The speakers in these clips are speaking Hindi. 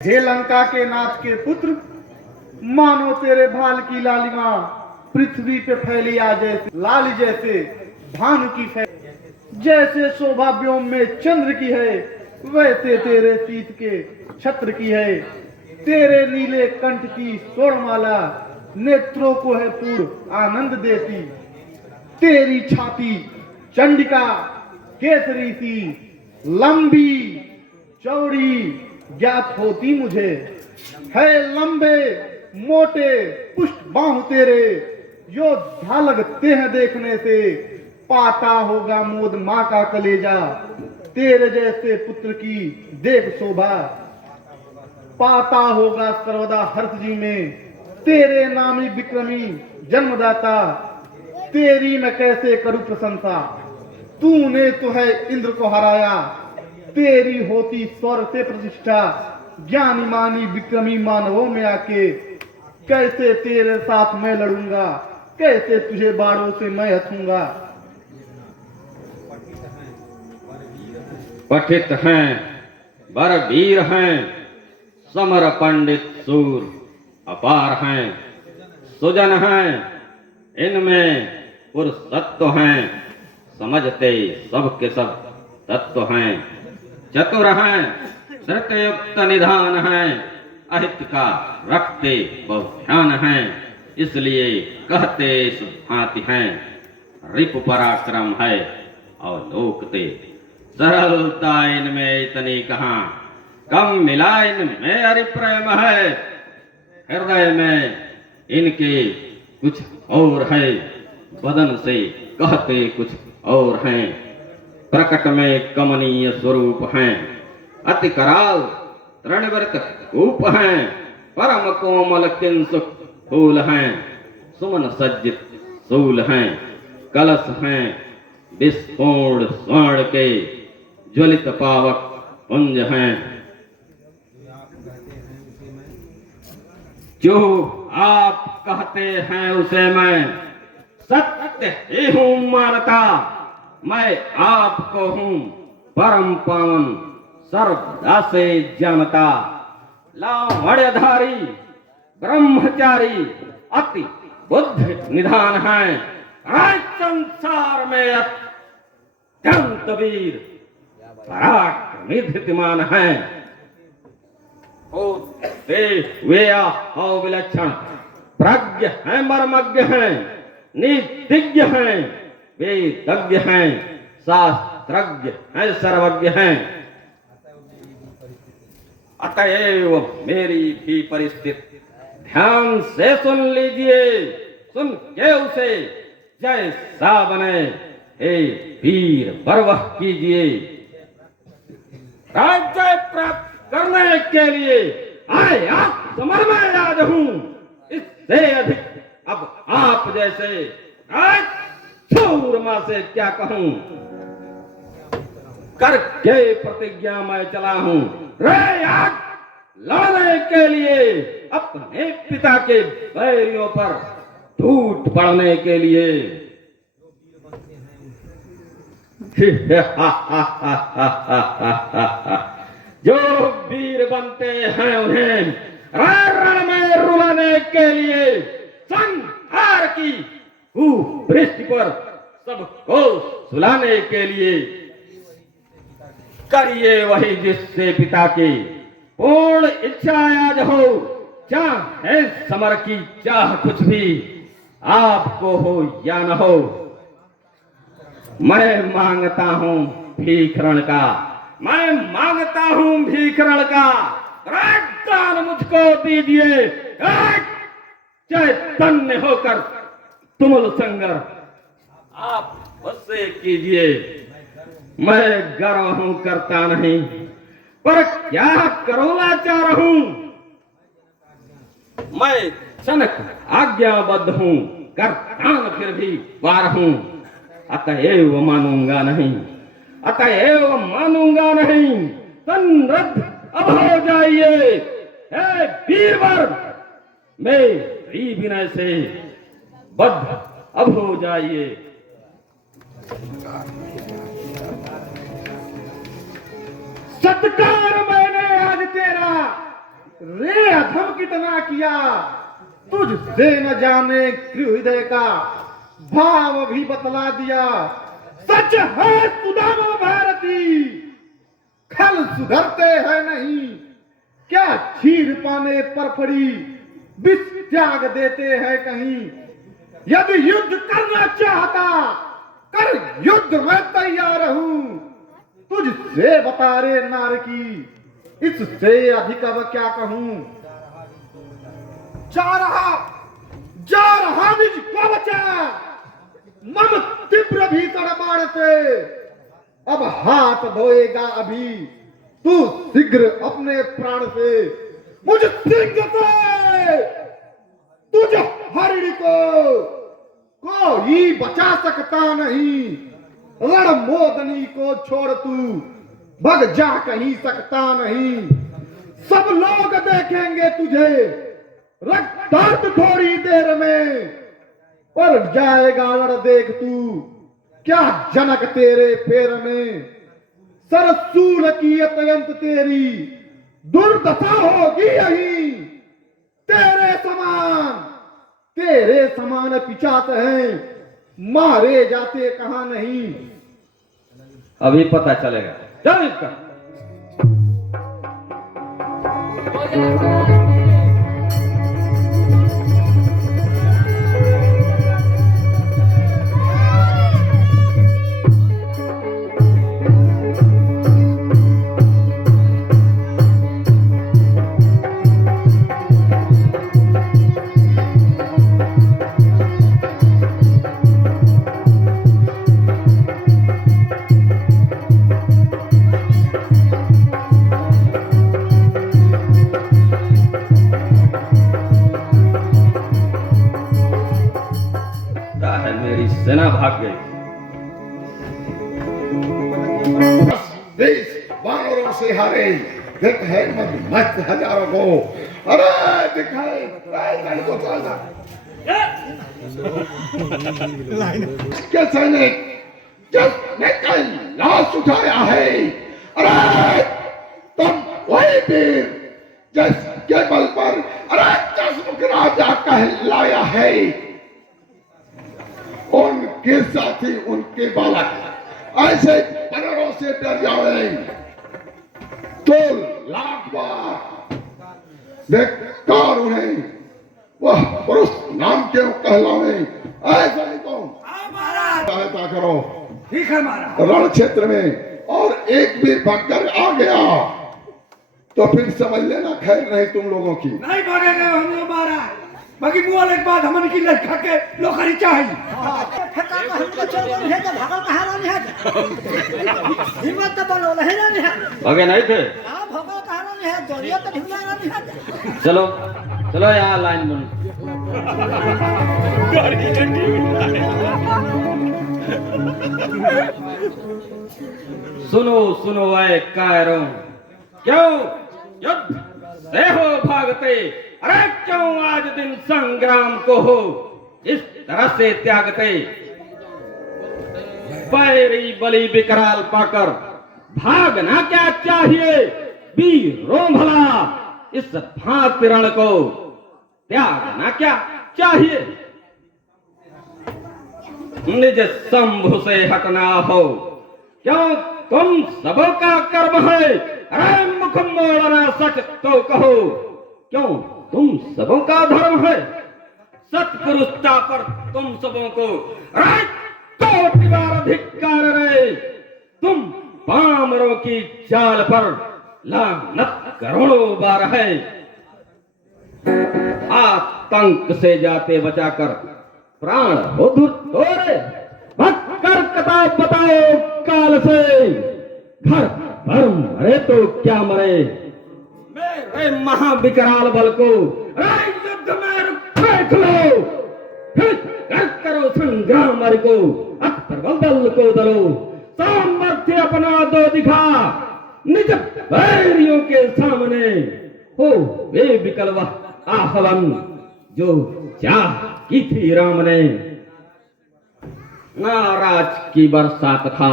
हे लंका के नाथ के पुत्र, मानो तेरे भाल की लालिमा पृथ्वी पे फैली आ जैसे लाल जैसे भानु की फैली, जैसे शोभा व्योम में चंद्र की है वैसे तेरे शीत के छत्र की है। तेरे नीले कंठ की स्वर्णमाला नेत्रों को है पूर्ण आनंद देती। तेरी छाती चंडिका केसरी सी लंबी चौड़ी ज्ञात होती मुझे। है लंबे मोटे पुष्ट बाहु तेरे योद्धा लगते हैं देखने से। पाता होगा मोद माँ का कलेजा तेरे जैसे पुत्र की देख शोभा। पाता होगा सर्वदा हर्ष जी में तेरे नामी विक्रमी जन्मदाता। तेरी मैं कैसे करूं प्रशंसा, तूने तो है इंद्र को हराया। तेरी होती स्वर से प्रतिष्ठा, ज्ञानी मानी विक्रमी मानवों में आके। कैसे तेरे साथ मैं लड़ूंगा, कैसे तुझे बाणों से मैं हथूंगा। पठित हैं बर वीर हैं, समर पंडित सूर अपार हैं। सुजन हैं इनमें पुरुषत्व हैं, समझते सबके सब तत्व हैं। चतुर हैं धृतयुक्त निधान हैं, अहित का रखते बहुत ध्यान हैं। इसलिए कहते इस भांति हैं, रिपु पराक्रम है और लोकते। सरलता इनमें इतनी कहाँ, कम मिला इनमें हरिप्रेम है। हृदय में इनके कुछ और है, बदन से कहते कुछ और हैं। प्रकट में कमनीय स्वरूप हैं, अति कराल तृणव्रत कूप हैं। परम कोमल किंसुक फूल हैं, सुमन सज्जित सूल हैं। कलश हैं विस्फोट स्वर्ण के, ज्वलित पावक पुंज हैं। जो आप कहते हैं उसे मैं सत्य ही हूं मानता। मैं आपको हूं परम पावन सर्वदा से जानता। लावण्यधारी ब्रह्मचारी अति बुद्धि निधान है। आज संसार में अत्यंत वीर पराक्रमी धीतिमान है। वे हो विलक्षण प्रज्ञ हैं, मर्मज्ञ हैं, नीतिज्ञ हैं, वेदज्ञ हैं, शास्त्रज्ञ हैं, सर्वज्ञ हैं। अतएव मेरी भी परिस्थिति ध्यान से सुन लीजिए। सुन के उसे जैसा बने हे वीर बरवह कीजिए। राज्य प्राप्त करने के लिए आए आप समर में आज हूं। इससे अधिक अब आप जैसे सूरमा से क्या कहूं। करके प्रतिज्ञा मैं चला हूं, रे आग लड़ने के लिए अपने पिता के बैरियों पर टूट पड़ने के लिए। जो वीर बनते हैं उन्हें रण में रुलाने के लिए, संहार की भूपृष्ठ पर सबको सुलाने के लिए। करिए वही जिससे पिता की पूर्ण इच्छा आज हो। चाहे समर की चाह कुछ भी आपको हो या न हो। मैं मांगता हूं भीख रण का, मैं मांगता हूं भीख रण का। दान मुझको दीजिए, चैतन्य होकर तुमुल संगर आप उससे कीजिए। मैं गर्व हूं करता नहीं, पर क्या करूंगा चाह हूं। मैं सनक आज्ञाबद्ध हूं, करतान फिर भी वार हूं। अतएव मानूंगा नहीं, अतएव मानूंगा नहीं। संरद्ध अब हो जाइए हे वीरवर, मेरी विनय से बद्ध अब हो जाइए। सत्कार मैंने आज तेरा रे अधम कितना किया, तुझसे न जाने हृदय का भाव भी बतला दिया। सच है सुदामा भारती, खल सुधरते हैं नहीं, क्या चीर पाने पर फड़ी विष त्याग देते हैं कहीं। यदि युद्ध करना चाहता कर, युद्ध मैं तैयार हूं, तुझसे बता रे नारकी, इससे अधिक अब क्या कहूं। जा रहा निज को बचा, मम तीव्र भीतर बाण से, अब हाथ धोएगा अभी तू शीघ्र अपने प्राण से। मुझ सिंह से तुझ हरिणी को कोई बचा सकता नहीं, रण मोदनी को छोड़ तू भग जा कहीं सकता नहीं। सब लोग देखेंगे तुझे रक्तार्थ थोड़ी देर में, पर जाएगा रण देख तू क्या जनक तेरे पैर में। सरसूल की अत्यंत तेरी दुर्दशा होगी यही, तेरे समान पिचात हैं, मारे जाते कहां नहीं। अभी पता चलेगा, चल इसका। सेना भाग गई। देश वानरों से हारे, देख है मस्त हजारों को। अरे दिखाए को चलना क्या सैनिक जिसने कल लाश उठाया है, अरे तुम वही वीर जिसके बल पर अरे दशमुख राजा कहलाया है। उनके साथी उनके बालक ऐसे पनरों से डर जाए तो लाख बार बेकार उन्हें वह पुरुष नाम क्यों कहलावे। ऐसा नहीं तो सहायता करो ठीक है महाराज। रण क्षेत्र में, और एक भी भागकर आ गया तो फिर समझ लेना खैर नहीं तुम लोगों की। नहीं भागेंगे हम लोग महाराज, बाकी मुआल एक बात हमन की लड़का के लोखरी चाहिए। फेंका का हमको चल गए है तो भागल कहां रहने है, हिम्मत तो बनो नहीं रहने है। भागे नहीं थे। हां भागल कहां रहने है, दरिया तो ढिला रहने है। चलो चलो यहाँ लाइन बनो। सुनो सुनो ऐ कायरों, क्यों युद्ध से हो भागते, अरे क्यों आज दिन संग्राम को हो इस तरह से त्यागते। बैरी बलि विकराल पाकर भागना क्या चाहिए, वीरों भला इस भांति रण को त्यागना क्या चाहिए। निज शंभु से हटना हो, क्यों तुम सबों का कर्म है, अरे मुख मोड़ना सच तो कहो, क्यों तुम सबों का धर्म है। सत्पुरुषता पर तुम सबों को अरे कोटि बार धिक्कार रे, तुम पामरों की चाल पर लानत करोड़ों बार है। आतंक से जाते बचाकर प्राण हो दूर तोड़े, भक्कर कथा बताओ काल से, घर भर मरे तो क्या मरे। मेरे महाविकराल बल को युद्ध में फेंक लो, फिर करो संग्राम को, अक्सर बल को दलो, सामर्थ्य अपना दो दिखा, निज बैरियों के सामने हो वे विकल आह्वान जो चाह की थी राम ने। नाराज की बरसात था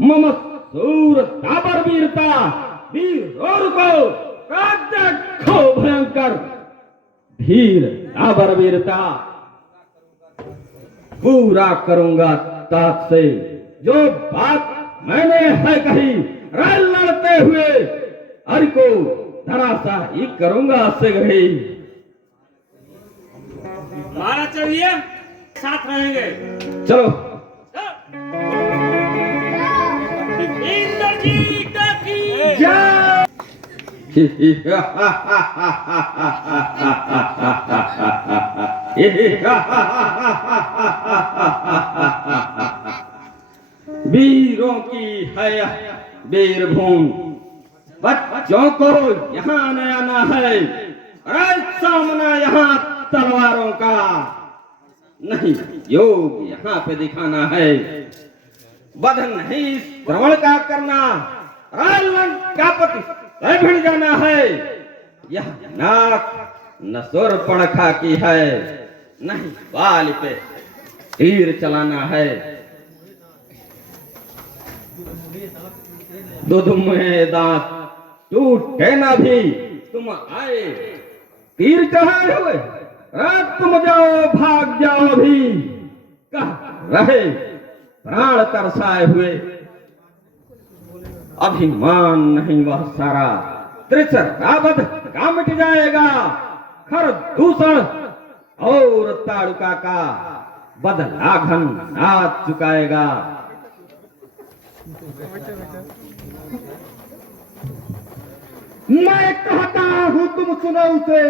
मम सूर ताबर वीरता, वीरों को देखो भयंकर धीर दाबर वीरता पूरा करूंगा तात से जो बात मैंने है कही। रैल लड़ते हुए हरि को धराशायी करूंगा से गई। मारा चलिए साथ रहेंगे। चलो इंद्रजीत की वीरों की है यह वीरभूमि। बच्चों को यहाँ आना आना है। अरे सामना यहाँ तलवारों का नहीं, योग यहाँ पे दिखाना है। वध नहीं श्रवण का करना। लंकापति भिड़ जाना है। यह नाक नसुर पड़खा की है, नहीं बाल पे तीर चलाना है। दूध में दांत टूटे ना भी तुम आए तीर चढ़ाए हुए। तुम जाओ भाग जाओ भी कह रहे प्राण तरसाए हुए। अभिमान नहीं वह सारा त्रिचरावध का मिट जाएगा। खर दूषण और ताड़ुका का बदला घन नाच चुकाएगा। मैं कहता हूं तुम सुनो उसे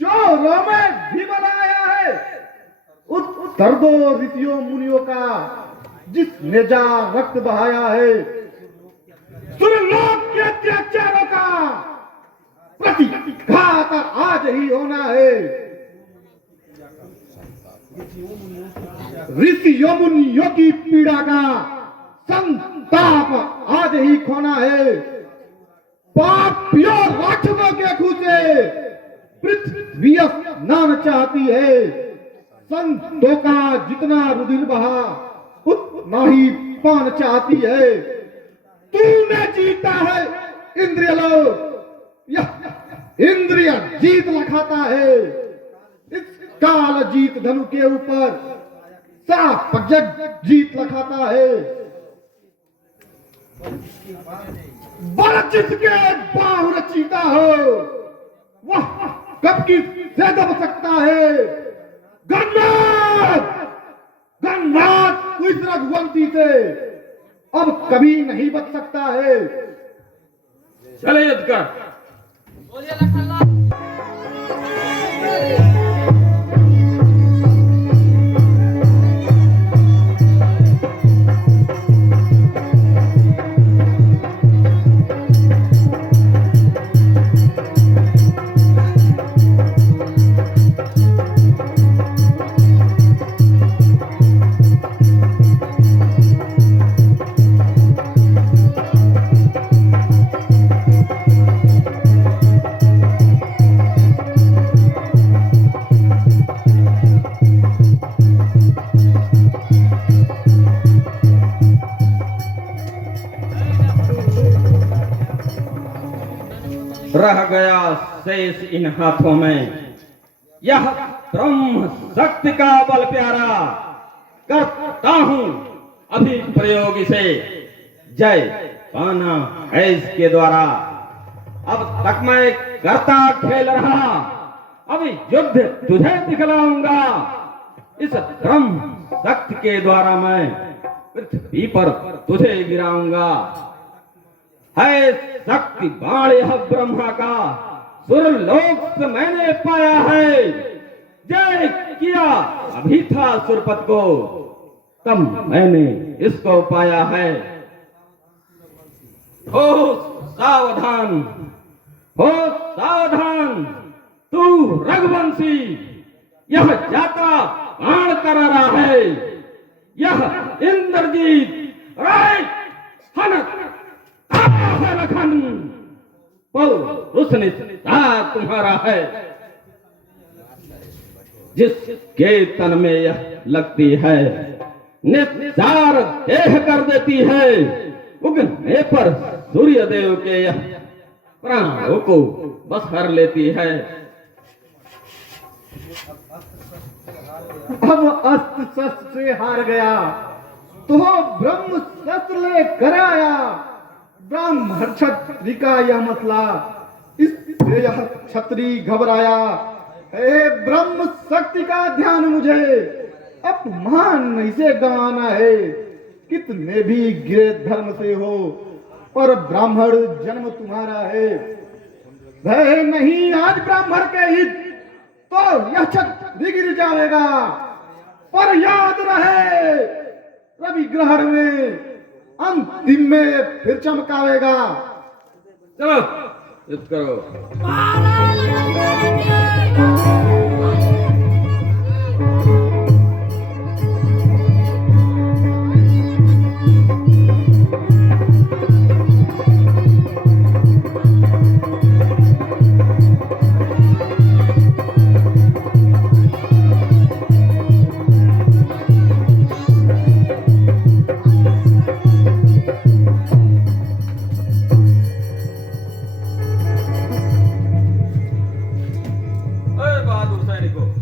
जो रोमे भी बनाया है। उत्तर दो ऋषियों मुनियों का जिसने जा रक्त बहाया है। सुरलोक के अत्याचारों का प्रतिघात आज ही होना है। ऋषियों मुनियों की पीड़ा का संताप आज ही खोना है। पापियों राक्षसों के खूसे पृथ्वी स्नान चाहती है। संतों का जितना रुधिर बहा उतना ही पान चाहती है। तूने जीता है इंद्रिय लोक, यह इंद्रिय जीत लखाता है। इस काल जीत धनु के ऊपर साफ जग जीत लखाता है। बल जिसके बाहु रचीता हो वह कब की से दब सकता है। गन्नाथ गन्नाथ इस रघुवंशी से अब कभी नहीं बच सकता है। चले युद्ध कर। रह गया शेष इन हाथों में यह ब्रह्म शक्ति का बल प्यारा। करता हूं अभी प्रयोग से जय पाना है इसके द्वारा। अब तक मैं करता खेल रहा, अभी युद्ध तुझे दिखलाऊंगा। इस ब्रह्म शक्ति के द्वारा मैं पृथ्वी पर तुझे गिराऊंगा। है शक्ति बाण यह ब्रह्मा का, सुरलोक से मैंने पाया है। जय किया अभी था सुरपत को, तब मैंने इसको पाया है। हो सावधान, हो सावधान तू रघुवंशी, यह जाता बाण कर रहा है। यह इंद्रजीत राय हनक लखन उसने तुम्हारा है। जिसके तन में यह लगती है निस्सार देह कर देती है। उगने पर सूर्य देव के यह प्राणों को बस हर लेती है। अब अस्त्र शस्त्र से हार गया तो ब्रह्म शस्त्र ले कर आया। ब्राह्मण क्षत्रि का यह मसला, इससे यह क्षत्रि घबराया। हे ब्रह्म शक्ति का ध्यान मुझे अपमान नहीं से गंवाना है। कितने भी गिरे धर्म से हो पर ब्राह्मण जन्म तुम्हारा है। भय नहीं आज ब्राह्मण के हित तो यह क्षत्रि गिर जाएगा। पर याद रहे रवि ग्रहण में अंतिम में फिर चमकावेगा। चलो युद्ध करो।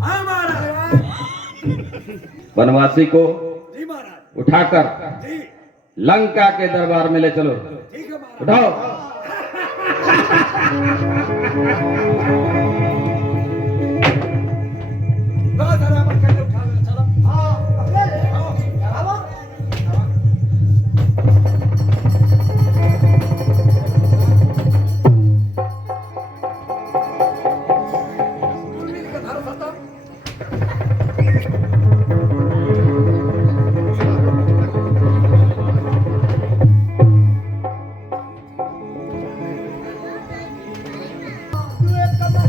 हाँ महाराज। वनवासी को जी महाराज। उठाकर जी लंका के दरबार में ले चलो। ठीक है महाराज। उठाओ। लो जरा मत कर उठा लो चलो। तू एक कमा